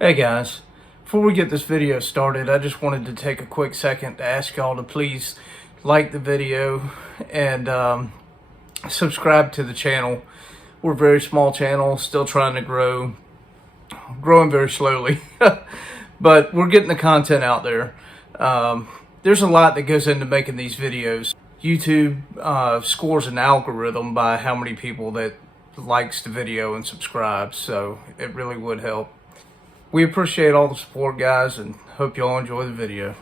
Hey guys, before we get this video started, I just wanted to take a quick second to ask y'all to please like the video and subscribe to the channel. We're a very small channel, still trying to grow, growing very slowly, but we're getting the content out there. There's a lot that goes into making these videos. YouTube scores an algorithm by how many people that likes the video and subscribes, so it really would help. We appreciate all the support, guys, and hope y'all enjoy the video.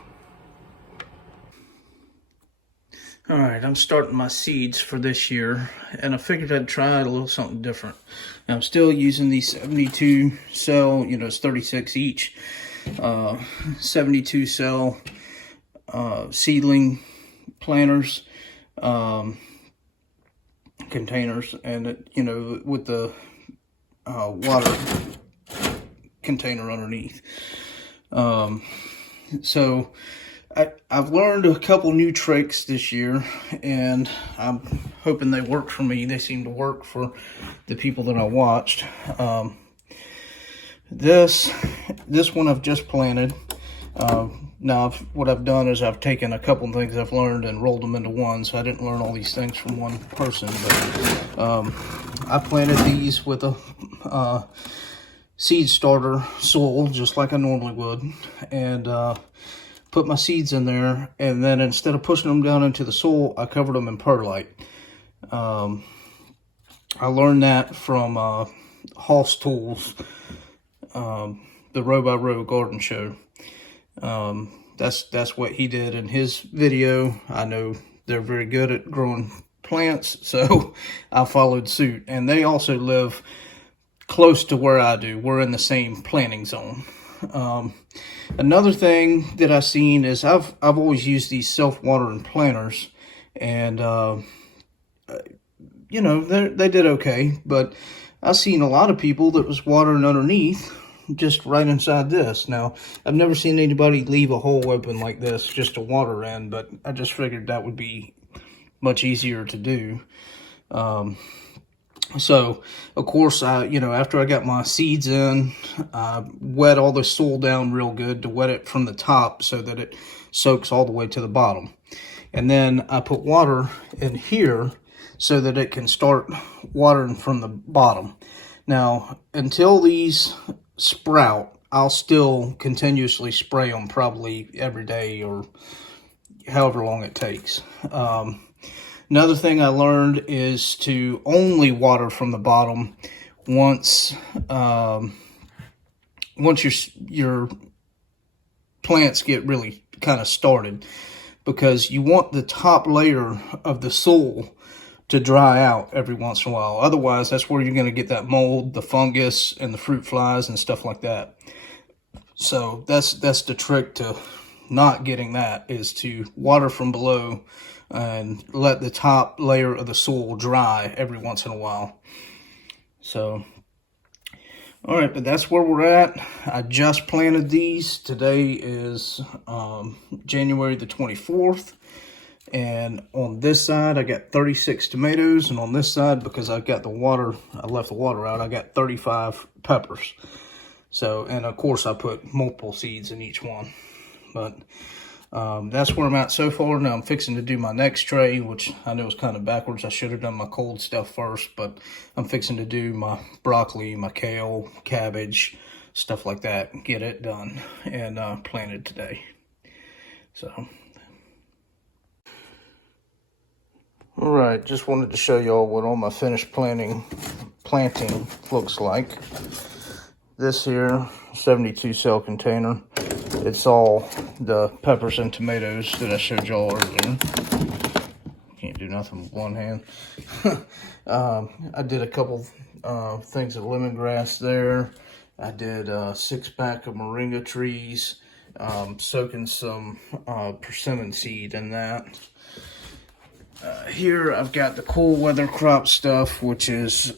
All right, I'm starting my seeds for this year, and I figured I'd try a little something different. Now, I'm still using these 72 cell, it's 36 each, 72 cell seedling planters, containers, and, with the water container underneath. So I've learned a couple new tricks this year, and I'm hoping they work for me. They seem to work for the people that I watched. This one I've just planted. Now what I've done is I've taken a couple of things I've learned and rolled them into one, so I didn't learn all these things from one person. But I planted these with a seed starter soil, just like I normally would, and put my seeds in there, and then instead of pushing them down into the soil, I covered them in perlite. I learned that from Hoss Tools, the Row by Row garden show. That's what he did in his video. I know they're very good at growing plants, so I followed suit. And they also live close to where I do. We're in the same planting zone. Another thing that I've seen is I've always used these self-watering planters, and they did okay, but I've seen a lot of people that was watering underneath, just right inside this. Now, I've never seen anybody leave a hole open like this just to water in, but I just figured that would be much easier to do. So, of course, after I got my seeds in, I wet all the soil down real good to wet it from the top so that it soaks all the way to the bottom. And then I put water in here so that it can start watering from the bottom. Now, until these sprout, I'll still continuously spray them probably every day or however long it takes. Another thing I learned is to only water from the bottom once your plants get really kind of started, because you want the top layer of the soil to dry out every once in a while. Otherwise, that's where you're going to get that mold, the fungus, and the fruit flies and stuff like that. So that's the trick to not getting that, is to water from below and let the top layer of the soil dry every once in a while. So, all right, but that's where we're at. I just planted these. Today is January the 24th. And on this side, I got 36 tomatoes. And on this side, because I left the water out, I got 35 peppers. So, and of course, I put multiple seeds in each one. But that's where I'm at so far. Now I'm fixing to do my next tray, which I know is kind of backwards. I should have done my cold stuff first, but I'm fixing to do my broccoli, my kale, cabbage, stuff like that, get it done and planted today. So, all right, just wanted to show y'all what all my finished planting looks like. This here 72 cell container, it's all the peppers and tomatoes that I showed y'all earlier. Can't do nothing with one hand. I did a couple things of lemongrass there. I did a 6-pack of moringa trees, soaking some persimmon seed in that. Here I've got the cool weather crop stuff, which is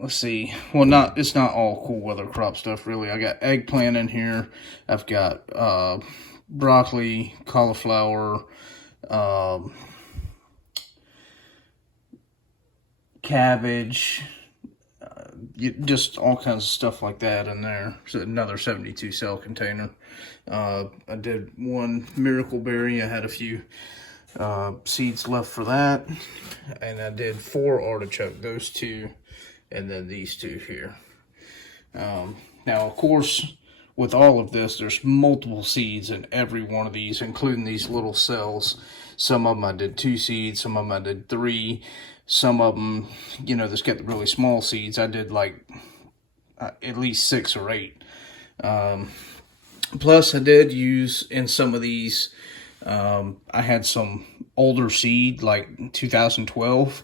let's see. Well, it's not all cool weather crop stuff, really. I got eggplant in here. I've got broccoli, cauliflower, cabbage, just all kinds of stuff like that in there. So another 72 cell container. I did one Miracle Berry. I had a few seeds left for that, and I did 4 artichoke, those 2, and then these 2 here. Now, of course, with all of this, there's multiple seeds in every one of these, including these little cells. Some of them I did 2 seeds, some of them I did 3, some of them, you know, that's got the really small seeds, I did like at least 6 or 8. Plus, I did use in some of these, I had some older seed, like 2012,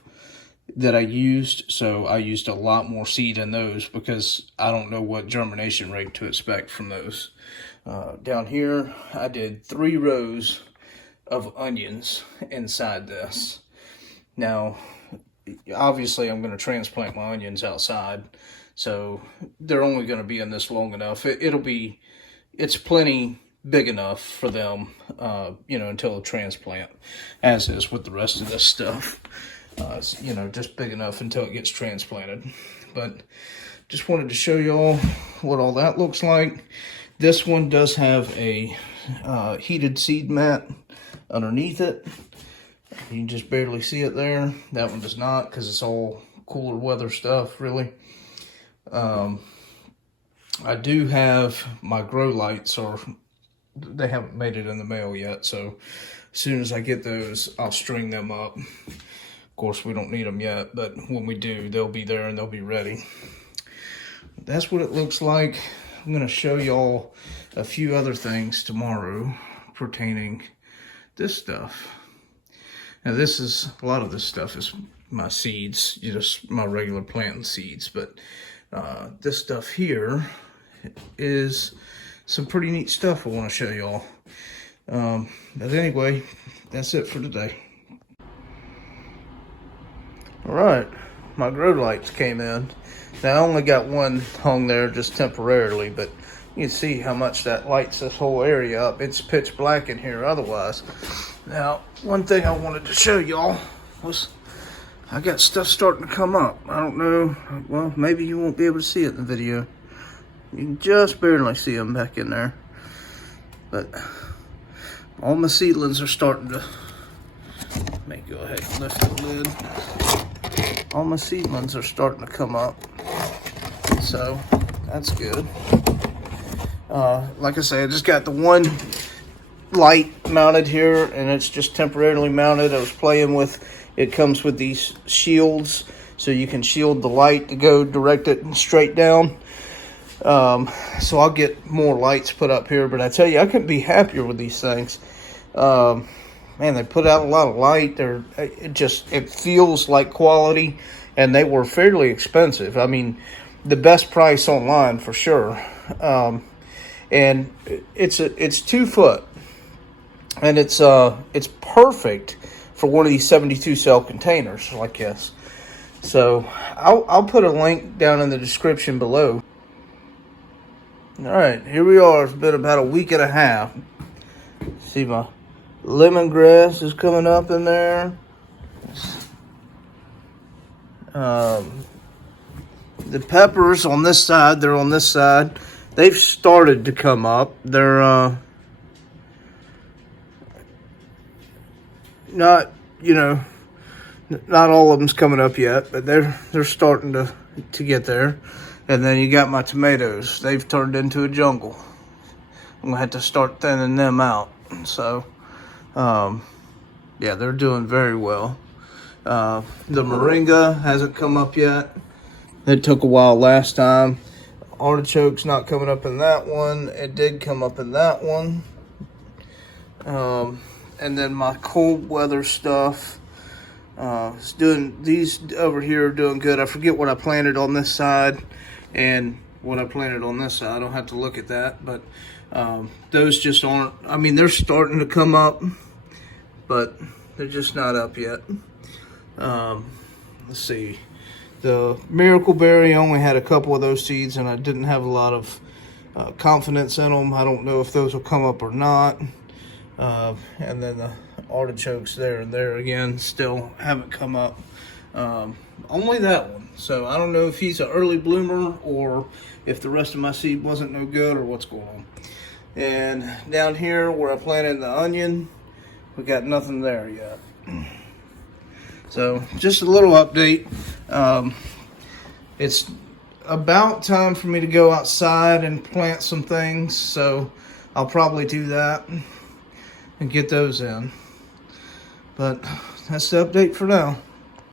that I used, so I used a lot more seed in those because I don't know what germination rate to expect from those. Down here, I did 3 rows of onions inside this. Now, obviously, I'm going to transplant my onions outside, so they're only going to be in this long enough. It's plenty big enough for them, you know, until a transplant, as is with the rest of this stuff. You know, just big enough until it gets transplanted. But just wanted to show y'all what all that looks like. This one does have a heated seed mat underneath it. You can just barely see it there. That one does not, because it's all cooler weather stuff, really. I do have my grow lights, or they haven't made it in the mail yet, so as soon as I get those, I'll string them up. Of course, we don't need them yet, but when we do, they'll be there and they'll be ready. That's what it looks like. I'm going to show y'all a few other things tomorrow pertaining this stuff. Now, a lot of this stuff is my seeds, just my regular planting seeds, but this stuff here is some pretty neat stuff I want to show y'all. But anyway, that's it for today. Alright, my grow lights came in. Now, I only got one hung there just temporarily, but you can see how much that lights this whole area up. It's pitch black in here otherwise. Now, one thing I wanted to show y'all was I got stuff starting to come up. I don't know, well, maybe you won't be able to see it in the video. You can just barely see them back in there. But all my seedlings are starting to, let me go ahead and lift the lid. All my seedlings are starting to come up, so that's good. Like I say, I just got the one light mounted here, and it's just temporarily mounted. I was playing with, it comes with these shields, so you can shield the light to go direct it straight down. So I'll get more lights put up here, but I tell you, I couldn't be happier with these things. Man, they put out a lot of light. It feels like quality, and they were fairly expensive. I mean, the best price online for sure. And it's 2 foot, and it's perfect for one of these 72 cell containers like this. So I'll put a link down in the description below. All right, here we are. It's been about a week and a half. See, my lemongrass is coming up in there. The peppers on this side, they're on this side. They've started to come up. They're not, you know, not all of them's coming up yet, but they're starting to get there. And then you got my tomatoes. They've turned into a jungle. I'm gonna have to start thinning them out. So, yeah, they're doing very well. The moringa hasn't come up yet. It took a while last time. Artichoke's not coming up in that one. It did come up in that one. And then my cold weather stuff, it's doing, these over here are doing good. I forget what I planted on this side and what I planted on this side. I don't have to look at that, but those just aren't, I mean, they're starting to come up, but they're just not up yet. Let's see. The Miracle Berry, I only had a couple of those seeds, and I didn't have a lot of confidence in them. I don't know if those will come up or not. And then the artichokes there and there again still haven't come up. Only that one. So I don't know if he's an early bloomer or if the rest of my seed wasn't no good or what's going on. And down here where I planted the onion, we got nothing there yet. So just a little update. It's about time for me to go outside and plant some things, so I'll probably do that and get those in. But that's the update for now.